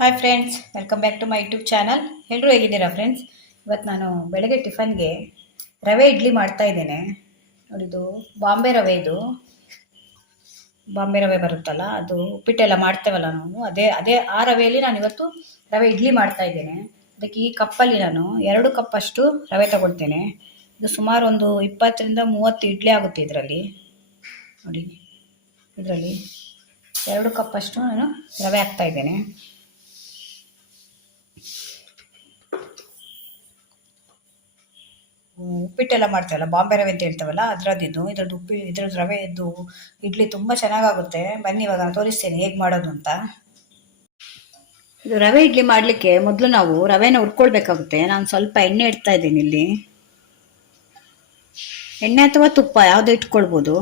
Hi friends, welcome back to my YouTube channel. ಎಲ್ಲರೂ ಹೇಗಿದ್ದೀರಾ friends? ಇವತ್ತು ನಾನು ಬೆಳಗ್ಗೆ ಟಿಫನ್ಗೆ ರವೆ ಇಡ್ಲಿ ಮಾಡ್ತಾ ಇದ್ದೇನೆ. ನೋಡಿದು ಬಾಂಬೆ ರವೆ, ಇದು ಬಾಂಬೆ ರವೆ ಬರುತ್ತಲ್ಲ, ಅದು ಉಪ್ಪಿಟ್ಟೆಲ್ಲ ಮಾಡ್ತೇವಲ್ಲ ನಾವು, ಅದೇ ಅದೇ ಆ ರವೆಯಲ್ಲಿ ನಾನು ಇವತ್ತು ರವೆ ಇಡ್ಲಿ ಮಾಡ್ತಾ ಇದ್ದೇನೆ. ಅದಕ್ಕೆ ಈ ಕಪ್ಪಲ್ಲಿ ನಾನು 2 ಕಪ್ ಅಷ್ಟು ರವೆ ತಗೊಳ್ತೇನೆ. ಇದು ಸುಮಾರು ಒಂದು 20 ರಿಂದ 30 ಇಡ್ಲಿ ಆಗುತ್ತೆ ಇದರಲ್ಲಿ. ನೋಡಿ, ಇದರಲ್ಲಿ 2 ಕಪ್ ಅಷ್ಟು ನಾನು ರವೆ ಹಾಕ್ತಾ ಇದ್ದೇನೆ. ಉಪ್ಪಿಟ್ಟೆಲ್ಲ ಮಾಡ್ತೀವಲ್ಲ, ಬಾಂಬೆ ರವೆ ಅಂತ ಹೇಳ್ತೇವಲ್ಲ, ಇದ್ರದ್ದು ಇದ್ರದ್ದು ರವೆದ್ದು ಇಡ್ಲಿ ತುಂಬ ಚೆನ್ನಾಗಾಗುತ್ತೆ. ಬನ್ನಿ, ಇವಾಗ ನಾನು ತೋರಿಸ್ತೇನೆ ಹೇಗೆ ಮಾಡೋದು ಅಂತ. ಇದು ರವೆ ಇಡ್ಲಿ ಮಾಡಲಿಕ್ಕೆ ಮೊದಲು ನಾವು ರವೆನ ಹುರ್ಕೊಳ್ಬೇಕಾಗುತ್ತೆ. ನಾನು ಸ್ವಲ್ಪ ಎಣ್ಣೆ ಇಡ್ತಾ ಇದ್ದೀನಿ ಇಲ್ಲಿ. ಎಣ್ಣೆ ಅಥವಾ ತುಪ್ಪ ಯಾವುದೋ ಇಟ್ಕೊಳ್ಬೋದು.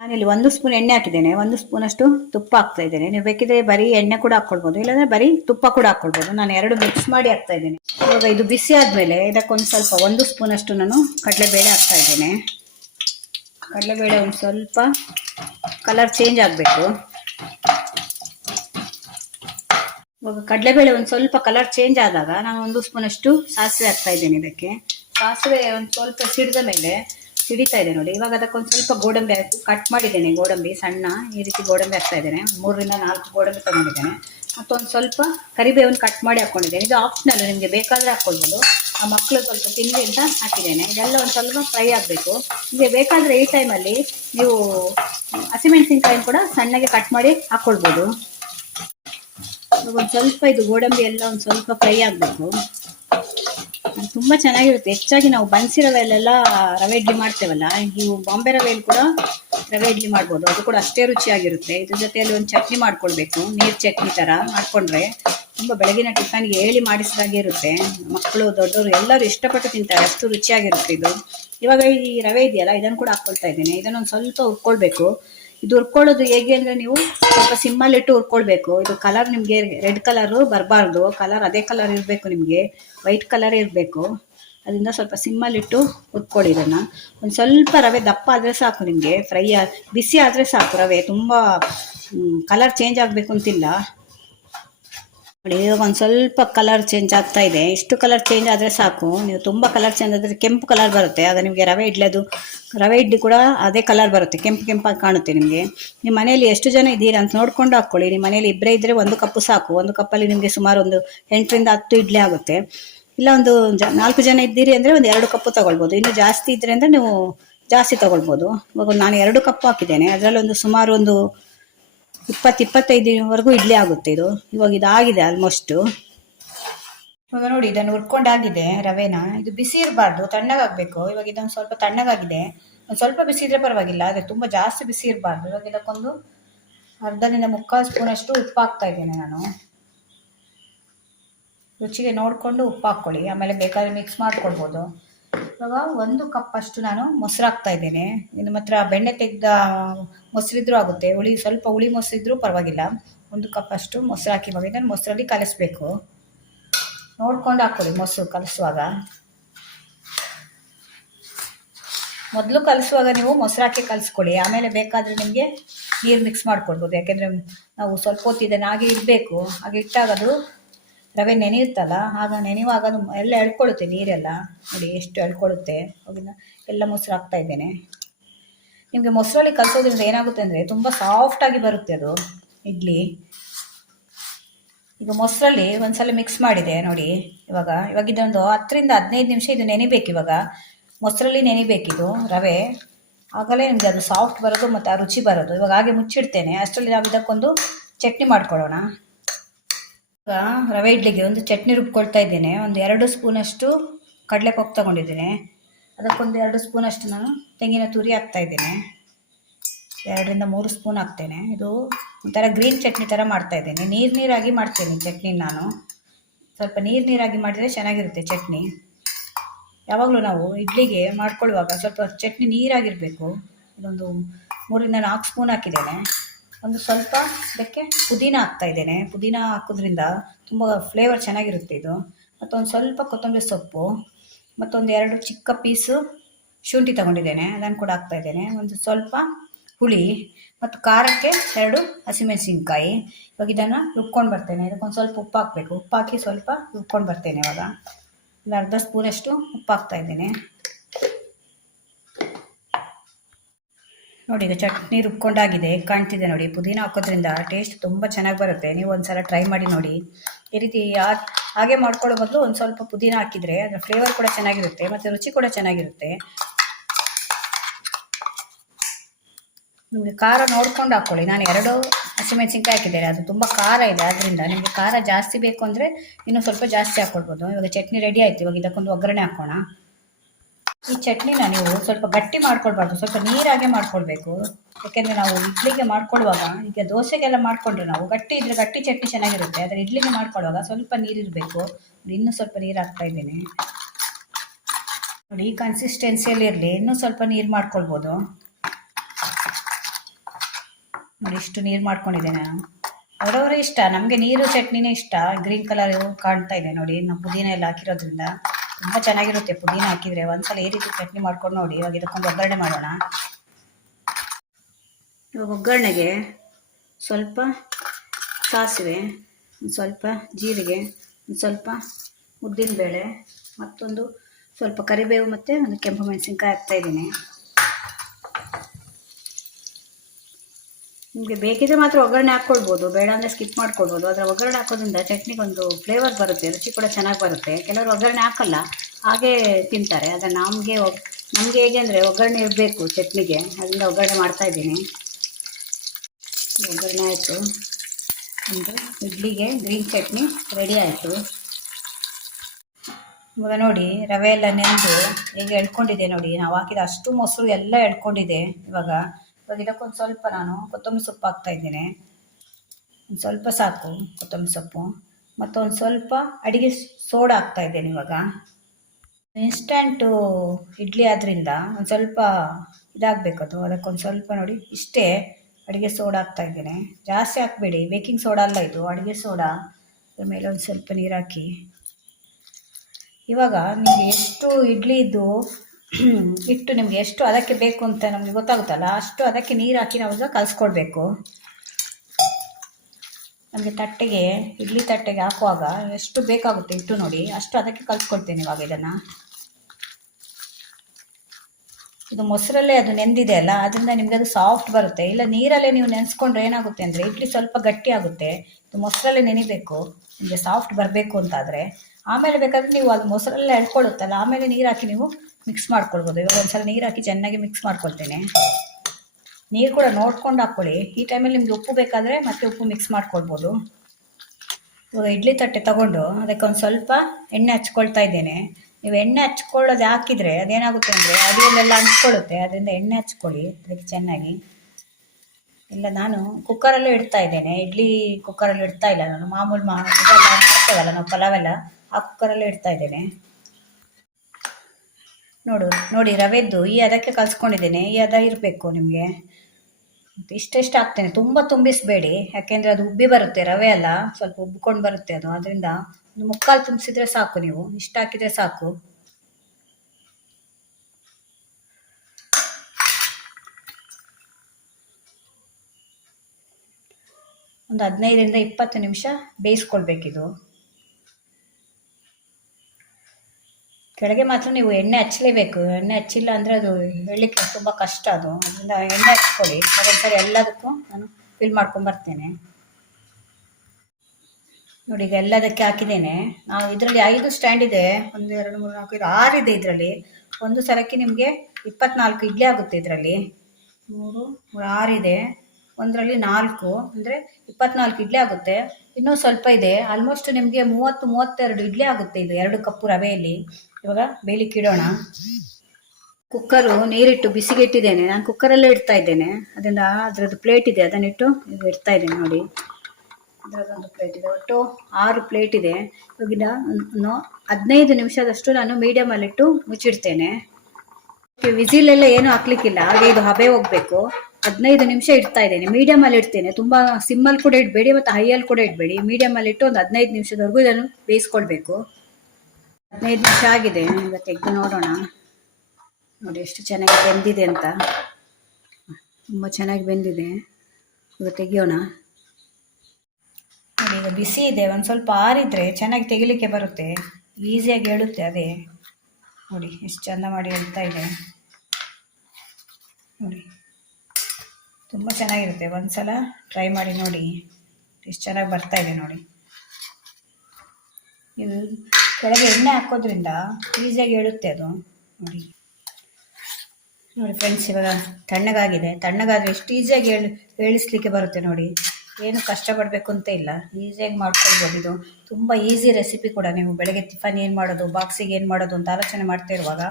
ನಾನಿಲ್ಲಿ 1 ಸ್ಪೂನ್ ಎಣ್ಣೆ ಹಾಕಿದ್ದೇನೆ, 1 ಸ್ಪೂನ್ ಅಷ್ಟು ತುಪ್ಪ ಹಾಕ್ತಾ ಇದ್ದೇನೆ. ನೀವು ಬೇಕಿದ್ರೆ ಬರೀ ಎಣ್ಣೆ ಕೂಡ ಹಾಕ್ಕೊಳ್ಬೋದು, ಇಲ್ಲಾಂದ್ರೆ ಬರೀ ತುಪ್ಪ ಕೂಡ ಹಾಕ್ಕೊಳ್ಬೋದು. ನಾನು 2 ಮಿಕ್ಸ್ ಮಾಡಿ ಹಾಕ್ತಾ ಇದ್ದೇನೆ. ಇವಾಗ ಇದು ಬಿಸಿ ಆದಮೇಲೆ ಇದಕ್ಕೊಂದು ಸ್ವಲ್ಪ 1 ಸ್ಪೂನ್ ಅಷ್ಟು ನಾನು ಕಡಲೆಬೇಳೆ ಹಾಕ್ತಾ ಇದ್ದೇನೆ. ಕಡಲೆಬೇಳೆ ಒಂದು ಸ್ವಲ್ಪ ಕಲರ್ ಚೇಂಜ್ ಆಗಬೇಕು. ಇವಾಗ ಕಡಲೆಬೇಳೆ ಒಂದು ಸ್ವಲ್ಪ ಕಲರ್ ಚೇಂಜ್ ಆದಾಗ ನಾನು 1 ಸ್ಪೂನ್ ಅಷ್ಟು ಸಾಸಿವೆ ಹಾಕ್ತಾ ಇದ್ದೇನೆ. ಇದಕ್ಕೆ ಸಾಸಿವೆ ಒಂದು ಸ್ವಲ್ಪ ಸಿಡಿದ ಮೇಲೆ ಸಿಡಿತಾ ಇದೆ ನೋಡಿ. ಇವಾಗ ಅದಕ್ಕೊಂದು ಸ್ವಲ್ಪ ಗೋಡಂಬಿ ಕಟ್ ಮಾಡಿದ್ದೇನೆ. ಗೋಡಂಬಿ ಸಣ್ಣ ಈ ರೀತಿ ಗೋಡಂಬಿ ಹಾಕ್ತಾ ಇದ್ದೇನೆ. 3 ರಿಂದ 4 ಗೋಡಂಬಿ ತಗೊಂಡಿದ್ದೇನೆ. ಮತ್ತೊಂದು ಸ್ವಲ್ಪ ಕರಿಬೇವನ್ನು ಕಟ್ ಮಾಡಿ ಹಾಕ್ಕೊಂಡಿದ್ದೇನೆ. ಇದು ಆಪ್ಷನಲ್, ನಿಮಗೆ ಬೇಕಾದರೆ ಹಾಕ್ಕೊಳ್ಬೋದು. ಆ ಮಕ್ಕಳು ಸ್ವಲ್ಪ ತಿನ್ನಿ ಅಂತ ಹಾಕಿದ್ದೇನೆ. ಇದೆಲ್ಲ ಒಂದು ಸ್ವಲ್ಪ ಫ್ರೈ ಆಗಬೇಕು. ನಿಮಗೆ ಬೇಕಾದರೆ ಈ ಟೈಮಲ್ಲಿ ನೀವು ಹಸಿಮೆಣಸಿನ್ಕಾಯಿ ಕೂಡ ಸಣ್ಣಗೆ ಕಟ್ ಮಾಡಿ ಹಾಕ್ಕೊಳ್ಬೋದು. ಒಂದು ಸ್ವಲ್ಪ ಇದು ಗೋಡಂಬಿ ಎಲ್ಲ ಒಂದು ಸ್ವಲ್ಪ ಫ್ರೈ ಆಗಬೇಕು. ತುಂಬ ಚೆನ್ನಾಗಿರುತ್ತೆ. ಹೆಚ್ಚಾಗಿ ನಾವು ಬನ್ಸಿ ರವೆಯಲ್ಲೆಲ್ಲ ರವೆ ಇಡ್ಲಿ ಮಾಡ್ತೇವಲ್ಲ, ನೀವು ಬಾಂಬೆ ರವೆಯಲ್ಲಿ ಕೂಡ ರವೆ ಇಡ್ಲಿ ಮಾಡ್ಬೋದು. ಅದು ಕೂಡ ಅಷ್ಟೇ ರುಚಿಯಾಗಿರುತ್ತೆ. ಇದ್ರ ಜೊತೆಯಲ್ಲಿ ಒಂದು ಚಟ್ನಿ ಮಾಡ್ಕೊಳ್ಬೇಕು, ನೀರು ಚಟ್ನಿ ಥರ ಮಾಡಿಕೊಂಡ್ರೆ ತುಂಬ ಬೆಳಗಿನ ಟಿಫನ್ಗೆ ಹೇಳಿ ಮಾಡಿಸಿದಾಗೆ ಇರುತ್ತೆ. ಮಕ್ಕಳು ದೊಡ್ಡವರು ಎಲ್ಲರೂ ಇಷ್ಟಪಟ್ಟು ತಿಂತಾರೆ, ಅಷ್ಟು ರುಚಿಯಾಗಿರುತ್ತೆ ಇದು. ಇವಾಗ ಈ ರವೆ ಇದೆಯಲ್ಲ, ಇದನ್ನು ಕೂಡ ಹಾಕ್ಕೊಳ್ತಾ ಇದ್ದೇನೆ. ಇದನ್ನೊಂದು ಸ್ವಲ್ಪ ಹುರ್ಕೊಳ್ಬೇಕು. ಇದು ಹುರ್ಕೊಳ್ಳೋದು ಹೇಗೆ ಅಂದರೆ, ನೀವು ಸ್ವಲ್ಪ ಸಿಮ್ಮಲ್ಲಿಟ್ಟು ಹುರ್ಕೊಳ್ಬೇಕು. ಇದು ಕಲರ್ ನಿಮಗೆ ರೆಡ್ ಕಲರು ಬರಬಾರ್ದು, ಕಲರ್ ಅದೇ ಕಲರ್ ಇರಬೇಕು, ನಿಮಗೆ ವೈಟ್ ಕಲರ್ ಇರಬೇಕು. ಅದರಿಂದ ಸ್ವಲ್ಪ ಸಿಮ್ಮಲ್ಲಿಟ್ಟು ಹುರ್ಕೊಳ್ಳಿ. ಇದನ್ನು ಒಂದು ಸ್ವಲ್ಪ ರವೆ ದಪ್ಪ ಆದರೆ ಸಾಕು, ನಿಮಗೆ ಫ್ರೈ ಬಿಸಿ ಆದರೆ ಸಾಕು. ರವೆ ತುಂಬ ಕಲರ್ ಚೇಂಜ್ ಆಗಬೇಕು ಅಂತಿಲ್ಲ ನೋಡಿ. ಇವಾಗ ಒಂದು ಸ್ವಲ್ಪ ಕಲರ್ ಚೇಂಜ್ ಆಗ್ತಾ ಇದೆ. ಇಷ್ಟು ಕಲರ್ ಚೇಂಜ್ ಆದರೆ ಸಾಕು. ನೀವು ತುಂಬ ಕಲರ್ ಚೇಂಜ್ ಆದರೆ ಕೆಂಪು ಕಲರ್ ಬರುತ್ತೆ, ಆಗ ನಿಮಗೆ ರವೆ ಇಡ್ಲಿ ಕೂಡ ಅದೇ ಕಲರ್ ಬರುತ್ತೆ, ಕೆಂಪು ಕೆಂಪಾಗಿ ಕಾಣುತ್ತೆ. ನಿಮಗೆ ನಿಮ್ಮ ಮನೆಯಲ್ಲಿ ಎಷ್ಟು ಜನ ಇದ್ದೀರಾ ಅಂತ ನೋಡ್ಕೊಂಡು ಹಾಕ್ಕೊಳ್ಳಿ. ನಿಮ್ಮ ಮನೇಲಿ ಇಬ್ಬರೇ ಇದ್ದರೆ 1 ಕಪ್ಪು ಸಾಕು. 1 ಕಪ್ಪಲ್ಲಿ ನಿಮಗೆ ಸುಮಾರು ಒಂದು 8 ರಿಂದ 10 ಇಡ್ಲಿ ಆಗುತ್ತೆ. ಇಲ್ಲ ಒಂದು 4 ಜನ ಇದ್ದೀರಿ ಅಂದರೆ ಒಂದು 2 ಕಪ್ಪು ತಗೊಳ್ಬೋದು. ಇನ್ನು ಜಾಸ್ತಿ ಇದ್ರೆ ಅಂದರೆ ನೀವು ಜಾಸ್ತಿ ತಗೊಳ್ಬೋದು. ಇವಾಗ ನಾನು 2 ಕಪ್ ಹಾಕಿದ್ದೇನೆ. ಅದರಲ್ಲಿ ಒಂದು ಸುಮಾರು ಒಂದು 20-25ವರೆಗೂ ಇಡ್ಲಿ ಆಗುತ್ತೆ ಇದು. ಇವಾಗ ಇದಾಗಿದೆ ಆಲ್ಮೋಸ್ಟು. ಇವಾಗ ನೋಡಿ, ಇದನ್ನು ಹುರ್ಕೊಂಡಾಗಿದೆ ರವೆನ. ಇದು ಬಿಸಿ ಇರಬಾರ್ದು, ತಣ್ಣಗಾಗಬೇಕು. ಇವಾಗ ಇದೊಂದು ಸ್ವಲ್ಪ ತಣ್ಣಗಾಗಿದೆ. ಒಂದು ಸ್ವಲ್ಪ ಬಿಸಿ ಇದ್ರೆ ಪರವಾಗಿಲ್ಲ, ಆದರೆ ತುಂಬ ಜಾಸ್ತಿ ಬಿಸಿ ಇರಬಾರ್ದು. ಇವಾಗ ಇದಕ್ಕೊಂದು 1/2 ರಿಂದ 3/4 ಸ್ಪೂನ್ ಅಷ್ಟು ಉಪ್ಪು ಹಾಕ್ತಾ ಇದ್ದೇನೆ ನಾನು. ರುಚಿಗೆ ನೋಡಿಕೊಂಡು ಉಪ್ಪು ಹಾಕ್ಕೊಳ್ಳಿ, ಆಮೇಲೆ ಬೇಕಾದರೆ ಮಿಕ್ಸ್ ಮಾಡ್ಕೊಳ್ಬೋದು. ಇವಾಗ 1 ಕಪ್ ಅಷ್ಟು ನಾನು ಮೊಸರು ಹಾಕ್ತಾ ಇದ್ದೇನೆ. ಇನ್ನು ಮಾತ್ರ ಬೆಣ್ಣೆ ತೆಗೆದ ಮೊಸರಿದ್ರೂ ಆಗುತ್ತೆ, ಸ್ವಲ್ಪ ಹುಳಿ ಮೊಸರಿದ್ರೂ ಪರವಾಗಿಲ್ಲ. 1 ಕಪ್ ಅಷ್ಟು ಮೊಸರು ಹಾಕಿ ಇವಾಗ ಇದನ್ನು ಮೊಸರಲ್ಲಿ ಕಲಿಸ್ಬೇಕು. ನೋಡ್ಕೊಂಡು ಹಾಕ್ಕೊಳ್ಳಿ ಮೊಸರು ಕಲಿಸುವಾಗ. ಮೊದಲು ಕಲಿಸುವಾಗ ನೀವು ಮೊಸರು ಹಾಕಿ ಕಲಿಸ್ಕೊಳ್ಳಿ, ಆಮೇಲೆ ಬೇಕಾದರೆ ನಿಮಗೆ ನೀರು ಮಿಕ್ಸ್ ಮಾಡ್ಕೊಳ್ಬೋದು. ಯಾಕೆಂದರೆ ನಾವು ಸ್ವಲ್ಪ ಹೊತ್ತು ಇದನ್ನು ಹಾಗೆ ಇಡಬೇಕು. ಹಾಗೆ ಇಟ್ಟಾಗ ಅದು ರವೆ ನೆನೆಯುತ್ತಲ್ಲ, ಆಗ ನೆನೆಯುವಾಗ ಅದು ಎಲ್ಲ ಎಳ್ಕೊಳ್ಳುತ್ತೆ, ನೀರೆಲ್ಲ ನೋಡಿ ಎಷ್ಟು ಎಳ್ಕೊಳ್ಳುತ್ತೆ. ಅವಾಗಿನ ಎಲ್ಲ ಮೊಸರು ಹಾಕ್ತಾ ಇದ್ದೇನೆ. ನಿಮಗೆ ಮೊಸರಲ್ಲಿ ಕಲಿಸೋದ್ರಿಂದ ಏನಾಗುತ್ತೆ ಅಂದರೆ ತುಂಬ ಸಾಫ್ಟಾಗಿ ಬರುತ್ತೆ ಅದು ಇಡ್ಲಿ. ಈಗ ಮೊಸರಲ್ಲಿ ಒಂದ್ಸಲ ಮಿಕ್ಸ್ ಮಾಡಿದೆ ನೋಡಿ. ಇವಾಗ ಇದೊಂದು 10 ರಿಂದ 15 ನಿಮಿಷ ಇದು ನೆನಿಬೇಕು. ಇವಾಗ ಮೊಸರಲ್ಲಿ ನೆನಿಬೇಕಿದು ರವೆ, ಆಗಲೇ ನಿಮಗೆ ಅದು ಸಾಫ್ಟ್ ಬರೋದು ಮತ್ತು ಆ ರುಚಿ ಬರೋದು. ಇವಾಗ ಹಾಗೆ ಮುಚ್ಚಿಡ್ತೇನೆ. ಅಷ್ಟರಲ್ಲಿ ನಾವು ಇದಕ್ಕೊಂದು ಚಟ್ನಿ ಮಾಡ್ಕೊಳ್ಳೋಣ. ಈಗ ರವೆ ಇಡ್ಲಿಗೆ ಒಂದು ಚಟ್ನಿ ರುಬ್ಕೊಳ್ತಾ ಇದ್ದೇನೆ. ಒಂದು 2 ಸ್ಪೂನಷ್ಟು ಕಡಲೆಕೊಬ್ಬು ತಗೊಂಡಿದ್ದೇನೆ. ಅದಕ್ಕೊಂದು 2 ಸ್ಪೂನಷ್ಟು ನಾನು ತೆಂಗಿನ ತುರಿ ಹಾಕ್ತಾ ಇದ್ದೇನೆ. 2 ರಿಂದ 3 ಸ್ಪೂನ್ ಹಾಕ್ತೇನೆ. ಇದು ಒಂಥರ ಗ್ರೀನ್ ಚಟ್ನಿ ಥರ ಮಾಡ್ತಾ ಇದ್ದೇನೆ. ನೀರಾಗಿ ಮಾಡ್ತೇನೆ ಚಟ್ನಿ ನಾನು. ಸ್ವಲ್ಪ ನೀರಾಗಿ ಮಾಡಿದರೆ ಚೆನ್ನಾಗಿರುತ್ತೆ ಚಟ್ನಿ. ಯಾವಾಗಲೂ ನಾವು ಇಡ್ಲಿಗೆ ಮಾಡ್ಕೊಳ್ಳುವಾಗ ಸ್ವಲ್ಪ ಚಟ್ನಿ ನೀರಾಗಿರಬೇಕು. ಇದೊಂದು 3 ರಿಂದ 4 ಸ್ಪೂನ್ ಹಾಕಿದ್ದೇನೆ. ಒಂದು ಸ್ವಲ್ಪ ಇದಕ್ಕೆ ಪುದೀನ ಹಾಕ್ತಾ ಇದ್ದೇನೆ. ಪುದೀನ ಹಾಕೋದ್ರಿಂದ ತುಂಬ ಫ್ಲೇವರ್ ಚೆನ್ನಾಗಿರುತ್ತೆ ಇದು. ಮತ್ತೊಂದು ಸ್ವಲ್ಪ ಕೊತ್ತಂಬರಿ ಸೊಪ್ಪು, ಮತ್ತೊಂದು 2 ಚಿಕ್ಕ ಪೀಸು ಶುಂಠಿ ತಗೊಂಡಿದ್ದೇನೆ, ಅದನ್ನು ಕೂಡ ಹಾಕ್ತಾ ಇದ್ದೇನೆ. ಒಂದು ಸ್ವಲ್ಪ ಹುಳಿ ಮತ್ತು ಖಾರಕ್ಕೆ 2 ಹಸಿಮೆಣಸಿನ್ಕಾಯಿ. ಇವಾಗ ಇದನ್ನು ರುಬ್ಕೊಂಡು ಬರ್ತೇನೆ. ಇದಕ್ಕೊಂದು ಸ್ವಲ್ಪ ಉಪ್ಪು ಹಾಕಬೇಕು. ಉಪ್ಪು ಹಾಕಿ ಸ್ವಲ್ಪ ರುಬ್ಕೊಂಡು ಬರ್ತೇನೆ. ಇವಾಗ ಒಂದು ಅರ್ಧ ಸ್ಪೂನಷ್ಟು ಉಪ್ಪು ಹಾಕ್ತಾ ಇದ್ದೇನೆ. ನೋಡಿ, ಈಗ ಚಟ್ನಿ ರುಬ್ಕೊಂಡಾಗಿದೆ, ಕಾಣ್ತಿದೆ ನೋಡಿ. ಪುದೀನ ಹಾಕೋದ್ರಿಂದ ಟೇಸ್ಟ್ ತುಂಬ ಚೆನ್ನಾಗಿ ಬರುತ್ತೆ. ನೀವು ಒಂದ್ಸಲ ಟ್ರೈ ಮಾಡಿ ನೋಡಿ. ಈ ರೀತಿ ಹಾಗೆ ಮಾಡ್ಕೊಳ್ಳೋ ಬದಲು ಒಂದು ಸ್ವಲ್ಪ ಪುದೀನ ಹಾಕಿದರೆ ಅದರ ಫ್ಲೇವರ್ ಕೂಡ ಚೆನ್ನಾಗಿರುತ್ತೆ ಮತ್ತು ರುಚಿ ಕೂಡ ಚೆನ್ನಾಗಿರುತ್ತೆ. ನಿಮಗೆ ಖಾರ ನೋಡ್ಕೊಂಡು ಹಾಕ್ಕೊಳ್ಳಿ. ನಾನು 2 ಹಸಿಮೆಣಸಿನ್ಕಾಯಿ ಹಾಕಿದ್ದೇನೆ. ಅದು ತುಂಬ ಖಾರ ಇದೆ, ಆದ್ದರಿಂದ ನಿಮಗೆ ಖಾರ ಜಾಸ್ತಿ ಬೇಕು ಅಂದರೆ ಇನ್ನೂ ಸ್ವಲ್ಪ ಜಾಸ್ತಿ ಹಾಕ್ಕೊಳ್ಬೋದು. ಇವಾಗ ಚಟ್ನಿ ರೆಡಿ ಆಯಿತು. ಇವಾಗ ಇದಕ್ಕೊಂದು ಒಗ್ಗರಣೆ ಹಾಕೋಣ. ಈ ಚಟ್ನಿನ ನೀವು ಸ್ವಲ್ಪ ಗಟ್ಟಿ ಮಾಡ್ಕೊಳ್ಬಾರ್ದು, ಸ್ವಲ್ಪ ನೀರಾಗೆ ಮಾಡ್ಕೊಳ್ಬೇಕು. ಯಾಕೆಂದರೆ ನಾವು ಇಡ್ಲಿಗೆ ಮಾಡ್ಕೊಳ್ಳುವಾಗ, ಈಗ ದೋಸೆಗೆಲ್ಲ ಮಾಡಿಕೊಂಡ್ರೆ ನಾವು ಗಟ್ಟಿ ಇದ್ರೆ ಗಟ್ಟಿ ಚಟ್ನಿ ಚೆನ್ನಾಗಿರುತ್ತೆ. ಆದರೆ ಇಡ್ಲಿಗೆ ಮಾಡ್ಕೊಳ್ಳುವಾಗ ಸ್ವಲ್ಪ ನೀರಿರಬೇಕು. ಇನ್ನೂ ಸ್ವಲ್ಪ ನೀರು ಹಾಕ್ತಾ ಇದ್ದೇನೆ ನೋಡಿ. ಈ ಕನ್ಸಿಸ್ಟೆನ್ಸಿಯಲ್ಲಿ ಇರಲಿ, ಇನ್ನೂ ಸ್ವಲ್ಪ ನೀರು ಮಾಡ್ಕೊಳ್ಬೋದು ನೋಡಿ. ಇಷ್ಟು ನೀರು ಮಾಡ್ಕೊಂಡಿದ್ದೇನೆ ನಾನು. ಅವರವರೇ ಇಷ್ಟ. ನಮಗೆ ನೀರು ಚಟ್ನಿನೇ ಇಷ್ಟ. ಗ್ರೀನ್ ಕಲರ್ ಕಾಣ್ತಾ ಇದೆ ನೋಡಿ, ನಾವು ಪುದೀನ ಎಲ್ಲ ಹಾಕಿರೋದ್ರಿಂದ ತುಂಬ ಚೆನ್ನಾಗಿರುತ್ತೆ. ಪುದೀನ ಹಾಕಿದರೆ ಒಂದ್ಸಲ ಈ ರೀತಿ ಚಟ್ನಿ ಮಾಡ್ಕೊಂಡು ನೋಡಿ. ಇವಾಗ ಇದಕ್ಕೊಂದು ಒಗ್ಗರಣೆ ಮಾಡೋಣ. ಇವಾಗ ಒಗ್ಗರಣೆಗೆ ಸ್ವಲ್ಪ ಸಾಸಿವೆ, ಒಂದು ಸ್ವಲ್ಪ ಜೀರಿಗೆ, ಒಂದು ಸ್ವಲ್ಪ ಉದ್ದಿನಬೇಳೆ, ಮತ್ತೊಂದು ಸ್ವಲ್ಪ ಕರಿಬೇವು ಮತ್ತು ಒಂದು ಕೆಂಪು ಮೆಣಸಿನ್ಕಾಯಿ ಹಾಕ್ತಾಯಿದ್ದೀನಿ. ನಿಮಗೆ ಬೇಕಿದ್ರೆ ಮಾತ್ರ ಒಗ್ಗರಣೆ ಹಾಕ್ಕೊಳ್ಬೋದು, ಬೇಡ ಅಂದರೆ ಸ್ಕಿಪ್ ಮಾಡ್ಕೊಳ್ಬೋದು. ಅದರ ಒಗ್ಗರಣೆ ಹಾಕೋದ್ರಿಂದ ಚಟ್ನಿಗೊಂದು ಫ್ಲೇವರ್ ಬರುತ್ತೆ, ರುಚಿ ಕೂಡ ಚೆನ್ನಾಗಿ ಬರುತ್ತೆ. ಕೆಲವರು ಒಗ್ಗರಣೆ ಹಾಕಲ್ಲ, ಹಾಗೇ ತಿಂತಾರೆ. ಆದರೆ ನಮಗೆ ಹೇಗೆ ಅಂದರೆ ಒಗ್ಗರಣೆ ಇರಬೇಕು ಚಟ್ನಿಗೆ, ಅದರಿಂದ ಒಗ್ಗರಣೆ ಮಾಡ್ತಾಯಿದ್ದೀನಿ. ಒಗ್ಗರಣೆ ಆಯಿತು. ಒಂದು ಇಡ್ಲಿಗೆ ಗ್ರೀನ್ ಚಟ್ನಿ ರೆಡಿ ಆಯಿತು. ಇವಾಗ ನೋಡಿ, ರವೆ ಎಲ್ಲ ನೆಂದು ಹೇಗೆ ಎಳ್ಕೊಂಡಿದೆ ನೋಡಿ. ನಾವು ಹಾಕಿದ ಅಷ್ಟು ಮೊಸರು ಎಲ್ಲ ಎಳ್ಕೊಂಡಿದೆ. ಇವಾಗ ಇದಕ್ಕೊಂದು ಸ್ವಲ್ಪ ನಾನು ಕೊತ್ತಂಬರಿ ಸೊಪ್ಪು ಹಾಕ್ತಾ ಇದ್ದೇನೆ. ಒಂದು ಸ್ವಲ್ಪ ಸಾಕು ಕೊತ್ತಂಬರಿ ಸೊಪ್ಪು. ಮತ್ತು ಒಂದು ಸ್ವಲ್ಪ ಅಡಿಗೆ ಸೋಡಾ ಹಾಕ್ತಾ ಇದ್ದೇನೆ. ಇವಾಗ ಇನ್ಸ್ಟಂಟು ಇಡ್ಲಿ ಆದ್ದರಿಂದ ಒಂದು ಸ್ವಲ್ಪ ಇದಾಗಬೇಕು ಅದು. ಅದಕ್ಕೊಂದು ಸ್ವಲ್ಪ ನೋಡಿ ಇಷ್ಟೇ ಅಡುಗೆ ಸೋಡಾ ಹಾಕ್ತಾ ಇದ್ದೇನೆ. ಜಾಸ್ತಿ ಹಾಕಬೇಡಿ, ಬೇಕಿಂಗ್ ಸೋಡಾ ಅಲ್ಲ ಇದು, ಅಡುಗೆ ಸೋಡಾ. ಅದ್ರ ಮೇಲೆ ಒಂದು ಸ್ವಲ್ಪ ನೀರು ಹಾಕಿ. ಇವಾಗ ನಿಮಗೆ ಎಷ್ಟು ಇಡ್ಲಿದು ಹಿಟ್ಟು ನಿಮಗೆ ಎಷ್ಟು ಅದಕ್ಕೆ ಬೇಕು ಅಂತ ನಮಗೆ ಗೊತ್ತಾಗುತ್ತಲ್ಲ, ಅಷ್ಟು ಅದಕ್ಕೆ ನೀರು ಹಾಕಿ ನಾವು ಈಗ ಕಲಿಸ್ಕೊಳ್ಬೇಕು. ನಮಗೆ ತಟ್ಟೆಗೆ, ಇಡ್ಲಿ ತಟ್ಟೆಗೆ ಹಾಕುವಾಗ ಎಷ್ಟು ಬೇಕಾಗುತ್ತೆ ಹಿಟ್ಟು ನೋಡಿ, ಅಷ್ಟು ಅದಕ್ಕೆ ಕಲಿಸ್ಕೊಳ್ತೇನೆ. ಇವಾಗ ಇದು ಮೊಸರಲ್ಲೇ ಅದು ನೆಂದಿದೆ ಅಲ್ಲ, ಅದರಿಂದ ನಿಮಗೆ ಅದು ಸಾಫ್ಟ್ ಬರುತ್ತೆ. ಇಲ್ಲ ನೀರಲ್ಲೇ ನೀವು ನೆನೆಸ್ಕೊಂಡ್ರೆ ಏನಾಗುತ್ತೆ ಅಂದರೆ ಇಡ್ಲಿ ಸ್ವಲ್ಪ ಗಟ್ಟಿ ಆಗುತ್ತೆ. ಇದು ಮೊಸರಲ್ಲೇ ನೆನಿಬೇಕು ನಿಮಗೆ ಸಾಫ್ಟ್ ಬರಬೇಕು ಅಂತಾದರೆ. ಆಮೇಲೆ ಬೇಕಾದರೆ ನೀವು ಅದು ಮೊಸರಲ್ಲೇ ಎಳ್ಕೊಳ್ಳುತ್ತಲ್ಲ, ಆಮೇಲೆ ನೀರು ಹಾಕಿ ನೀವು ಮಿಕ್ಸ್ ಮಾಡ್ಕೊಳ್ಬೋದು. ಇವಾಗ ಒಂದ್ಸಲ ನೀರು ಹಾಕಿ ಚೆನ್ನಾಗಿ ಮಿಕ್ಸ್ ಮಾಡ್ಕೊಳ್ತೇನೆ. ನೀರು ಕೂಡ ನೋಡ್ಕೊಂಡು ಹಾಕ್ಕೊಳ್ಳಿ. ಈ ಟೈಮಲ್ಲಿ ನಿಮಗೆ ಉಪ್ಪು ಬೇಕಾದರೆ ಮತ್ತೆ ಉಪ್ಪು ಮಿಕ್ಸ್ ಮಾಡ್ಕೊಳ್ಬೋದು. ಇವಾಗ ಇಡ್ಲಿ ತಟ್ಟೆ ತಗೊಂಡು ಅದಕ್ಕೆ ಒಂದು ಸ್ವಲ್ಪ ಎಣ್ಣೆ ಹಚ್ಕೊಳ್ತಾ ಇದ್ದೇನೆ. ನೀವು ಎಣ್ಣೆ ಹಚ್ಕೊಳ್ಳೋದು ಹಾಕಿದರೆ ಅದೇನಾಗುತ್ತೆ ಅಂದರೆ ಅಡಿಯಲ್ಲೆಲ್ಲ ಅಂಟ್ಕೊಳ್ಳುತ್ತೆ. ಅದರಿಂದ ಎಣ್ಣೆ ಹಚ್ಕೊಳ್ಳಿ ಅದಕ್ಕೆ ಚೆನ್ನಾಗಿ. ಇಲ್ಲ, ನಾನು ಕುಕ್ಕರಲ್ಲೂ ಇಡ್ತಾ ಇದ್ದೇನೆ. ಇಡ್ಲಿ ಕುಕ್ಕರಲ್ಲಿ ಇಡ್ತಾ ಇಲ್ಲ ನಾನು, ಮಾಮೂಲು ಇದೆಲ್ಲ ಮಾಡ್ತೇವಲ್ಲ ನಾವು ಪಲಾವೆಲ್ಲ, ಆ ಕುಕ್ಕರಲ್ಲೂ ಇಡ್ತಾ ಇದ್ದೇನೆ. ನೋಡಿ ರವೆದ್ದು ಈ ಅದಕ್ಕೆ ಕಲಿಸ್ಕೊಂಡಿದ್ದೇನೆ. ಈ ಅದ ಇರಬೇಕು ನಿಮಗೆ. ಇಷ್ಟೆಷ್ಟು ಹಾಕ್ತೇನೆ, ತುಂಬ ತುಂಬಿಸಬೇಡಿ. ಯಾಕೆಂದರೆ ಅದು ಉಬ್ಬಿ ಬರುತ್ತೆ, ರವೆ ಅಲ್ಲ, ಸ್ವಲ್ಪ ಉಬ್ಬಿಕೊಂಡು ಬರುತ್ತೆ ಅದು. ಅದರಿಂದ ಒಂದು 3/4 ತುಂಬಿಸಿದ್ರೆ ಸಾಕು. ನೀವು ಇಷ್ಟು ಹಾಕಿದರೆ ಸಾಕು. ಒಂದು 15ರಿಂದ 20 ನಿಮಿಷ ಬೇಯಿಸ್ಕೊಳ್ಬೇಕಿದು. ಕೆಳಗೆ ಮಾತ್ರ ನೀವು ಎಣ್ಣೆ ಹಚ್ಚಲೇಬೇಕು. ಎಣ್ಣೆ ಹಚ್ಚಿಲ್ಲ ಅಂದರೆ ಅದು ಹೇಳಲಿಕ್ಕೆ ತುಂಬ ಕಷ್ಟ ಅದು. ಅದರಿಂದ ಎಣ್ಣೆ ಹಚ್ಕೊಳ್ಳಿ. ಒಂದ್ಸರಿ ಎಲ್ಲದಕ್ಕೂ ನಾನು ಫಿಲ್ ಮಾಡ್ಕೊಂಡು ಬರ್ತೇನೆ. ನೋಡಿ, ಈಗ ಎಲ್ಲದಕ್ಕೆ ಹಾಕಿದ್ದೇನೆ. ನಾವು ಇದರಲ್ಲಿ 5 ಸ್ಟ್ಯಾಂಡ್ ಇದೆ. 1 2 3 4 5 6 ಇದೆ ಇದರಲ್ಲಿ. ಒಂದು ಸಲಕ್ಕೆ ನಿಮಗೆ 24 ಇಡ್ಲಿ ಆಗುತ್ತೆ. ಇದರಲ್ಲಿ 3 6 ಇದೆ, ಒಂದರಲ್ಲಿ 4 ಅಂದರೆ 24 ಇಡ್ಲಿ ಆಗುತ್ತೆ. ಇನ್ನೂ ಸ್ವಲ್ಪ ಇದೆ. ಆಲ್ಮೋಸ್ಟ್ ನಿಮಗೆ 30-32 ಇಡ್ಲಿ ಆಗುತ್ತೆ ಇದು 2 ಕಪ್ಪು ರವೆಯಲ್ಲಿ. ಇವಾಗ ಬೇಯಲಿಕ್ಕೆ ಇಡೋಣ. ಕುಕ್ಕರು ನೀರಿಟ್ಟು ಬಿಸಿಗೆ ಇಟ್ಟಿದ್ದೇನೆ. ನಾನು ಕುಕ್ಕರಲ್ಲೇ ಇಡ್ತಾ ಇದ್ದೇನೆ. ಅದರಿಂದ ಅದರದ್ದು ಪ್ಲೇಟ್ ಇದೆ, ಅದನ್ನಿಟ್ಟು ಇದು ಇಡ್ತಾ ಇದ್ದೇನೆ ನೋಡಿ. ಅದರದ್ದೊಂದು ಪ್ಲೇಟ್ ಇದೆ. ಒಟ್ಟು 6 ಪ್ಲೇಟ್ ಇದೆ. ಇವಾಗಿನ 15 ನಿಮಿಷದಷ್ಟು ನಾನು ಮೀಡಿಯಮಲ್ಲಿಟ್ಟು ಮುಚ್ಚಿಡ್ತೇನೆ. ವಿಸಿಲೆಲ್ಲ ಏನು ಹಾಕ್ಲಿಕ್ಕಿಲ್ಲ, ಹಾಗೆ ಇದು ಹಬೆ ಹೋಗಬೇಕು. 15 ನಿಮಿಷ ಇಡ್ತಾ ಇದ್ದೇನೆ. ಮೀಡಿಯಮಲ್ಲಿ ಇಡ್ತೇನೆ, ತುಂಬ ಸಿಮ್ಮಲ್ಲಿ ಕೂಡ ಇಡಬೇಡಿ ಮತ್ತು ಹೈಯಲ್ಲಿ ಕೂಡ ಇಡಬೇಡಿ. ಮೀಡಿಯಮಲ್ಲಿ ಇಟ್ಟು ಒಂದು 15 ನಿಮಿಷದವರೆಗೂ ಇದನ್ನು ಬೇಯಿಸ್ಕೊಳ್ಬೇಕು. 15 ನಿಮಿಷ ಆಗಿದೆ. ಈಗ ತೆಗೆದು ನೋಡೋಣ. ನೋಡಿ ಎಷ್ಟು ಚೆನ್ನಾಗಿ ಬೆಂದಿದೆ ಅಂತ. ತುಂಬ ಚೆನ್ನಾಗಿ ಬೆಂದಿದೆ. ಈಗ ತೆಗಿಯೋಣ. ನೋಡಿ ಈಗ ಬಿಸಿ ಇದೆ, ಒಂದು ಸ್ವಲ್ಪ ಆರಿದ್ರೆ ಚೆನ್ನಾಗಿ ತೆಗಿಲಿಕ್ಕೆ ಬರುತ್ತೆ, ಈಸಿಯಾಗಿ ಹೇಳುತ್ತೆ ಅದೇ. ನೋಡಿ ಎಷ್ಟು ಚೆಂದ ಮಾಡಿ ಹೇಳ್ತಾ ಇದೆ ನೋಡಿ, ತುಂಬ ಚೆನ್ನಾಗಿರುತ್ತೆ. ಒಂದ್ಸಲ ಟ್ರೈ ಮಾಡಿ ನೋಡಿ, ಎಷ್ಟು ಚೆನ್ನಾಗಿ ಬರ್ತಾ ಇದೆ ನೋಡಿ. ಇದು ಕೆಳಗೆ ಎಣ್ಣೆ ಹಾಕೋದ್ರಿಂದ ಈಸಿಯಾಗಿ ಹೇಳುತ್ತೆ ಅದು ನೋಡಿ. ನೋಡಿ ಫ್ರೆಂಡ್ಸ್, ಇವಾಗ ತಣ್ಣಗಾಗಿದೆ. ತಣ್ಣಗಾದರೆ ಎಷ್ಟು ಈಸಿಯಾಗಿ ಹೇಳಿಸ್ಲಿಕ್ಕೆ ಬರುತ್ತೆ ನೋಡಿ. ಏನು ಕಷ್ಟಪಡಬೇಕು ಅಂತ ಇಲ್ಲ, ಈಸಿಯಾಗಿ ಮಾಡ್ಕೊಳ್ಬೋದು. ಇದು ತುಂಬ ಈಸಿ ರೆಸಿಪಿ ಕೂಡ. ನೀವು ಬೆಳಗ್ಗೆ ಟಿಫನ್ ಏನು ಮಾಡೋದು, ಬಾಕ್ಸಿಗೆ ಏನು ಮಾಡೋದು ಅಂತ ಆಲೋಚನೆ ಮಾಡ್ತಾ ಇರುವಾಗ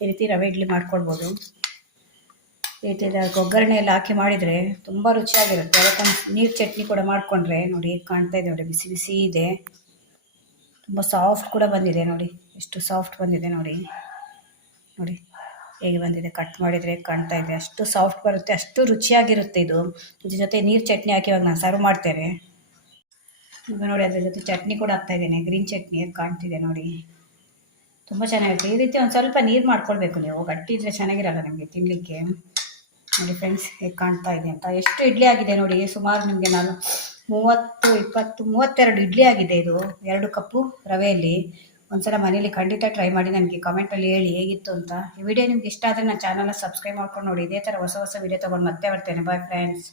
ಈ ರೀತಿ ರವೆ ಇಡ್ಲಿ ಮಾಡ್ಕೊಳ್ಬೋದು. ಈ ರೀತಿ ಒಗ್ಗರಣೆ ಎಲ್ಲ ಹಾಕಿ ಮಾಡಿದರೆ ತುಂಬ ರುಚಿಯಾಗಿರುತ್ತೆ. ಅದಕ್ಕೊಂದು ನೀರು ಚಟ್ನಿ ಕೂಡ ಮಾಡಿಕೊಂಡ್ರೆ ನೋಡಿ, ಕಾಣ್ತಾ ಇದೆ ನೋಡಿ, ಬಿಸಿ ಬಿಸಿ ಇದೆ. ತುಂಬ ಸಾಫ್ಟ್ ಕೂಡ ಬಂದಿದೆ ನೋಡಿ, ಎಷ್ಟು ಸಾಫ್ಟ್ ಬಂದಿದೆ ನೋಡಿ. ನೋಡಿ ಹೇಗೆ ಬಂದಿದೆ, ಕಟ್ ಮಾಡಿದರೆ ಕಾಣ್ತಾ ಇದೆ. ಅಷ್ಟು ಸಾಫ್ಟ್ ಬರುತ್ತೆ, ಅಷ್ಟು ರುಚಿಯಾಗಿರುತ್ತೆ ಇದು. ಇದ್ರ ಜೊತೆ ನೀರು ಚಟ್ನಿ ಹಾಕಿ ಇವಾಗ ನಾನು ಸರ್ವ್ ಮಾಡ್ತೇನೆ. ಈಗ ನೋಡಿ ಅದ್ರ ಜೊತೆ ಚಟ್ನಿ ಕೂಡ ಹಾಕ್ತಾ ಇದ್ದೇನೆ, ಗ್ರೀನ್ ಚಟ್ನಿ ಕಾಣ್ತಿದೆ ನೋಡಿ. ತುಂಬ ಚೆನ್ನಾಗಿರುತ್ತೆ. ಈ ರೀತಿ ಒಂದು ಸ್ವಲ್ಪ ನೀರು ಮಾಡ್ಕೊಳ್ಬೇಕು ನೀವು, ಗಟ್ಟಿ ಇದ್ರೆ ಚೆನ್ನಾಗಿರಲ್ಲ ನಿಮಗೆ ತಿನ್ನಲಿಕ್ಕೆ. ನೋಡಿ ಫ್ರೆಂಡ್ಸ್ ಹೇಗೆ ಕಾಣ್ತಾ ಇದೆ ಅಂತ. ಎಷ್ಟು ಇಡ್ಲಿ ಆಗಿದೆ ನೋಡಿ, ಸುಮಾರು ನಿಮಗೆ ನಾನು 32 ಇಡ್ಲಿ ಆಗಿದೆ. ಇದು 2 ಕಪ್ಪು ರವೆಯಲ್ಲಿ. ಒಂದ್ಸಲ ಮನೇಲಿ ಖಂಡಿತ ಟ್ರೈ ಮಾಡಿ ನನಗೆ ಕಮೆಂಟಲ್ಲಿ ಹೇಳಿ ಹೇಗಿತ್ತು ಅಂತ. ಈ ವಿಡಿಯೋ ನಿಮ್ಗೆ ಇಷ್ಟ ಆದರೆ ನನ್ನ ಚಾನಲ್ನ ಸಬ್ಸ್ಕ್ರೈಬ್ ಮಾಡ್ಕೊಂಡು ನೋಡಿ. ಇದೇ ಥರ ಹೊಸ ವಿಡಿಯೋ ತೊಗೊಂಡು ಮತ್ತೆ ಬರ್ತೇನೆ. Bye friends.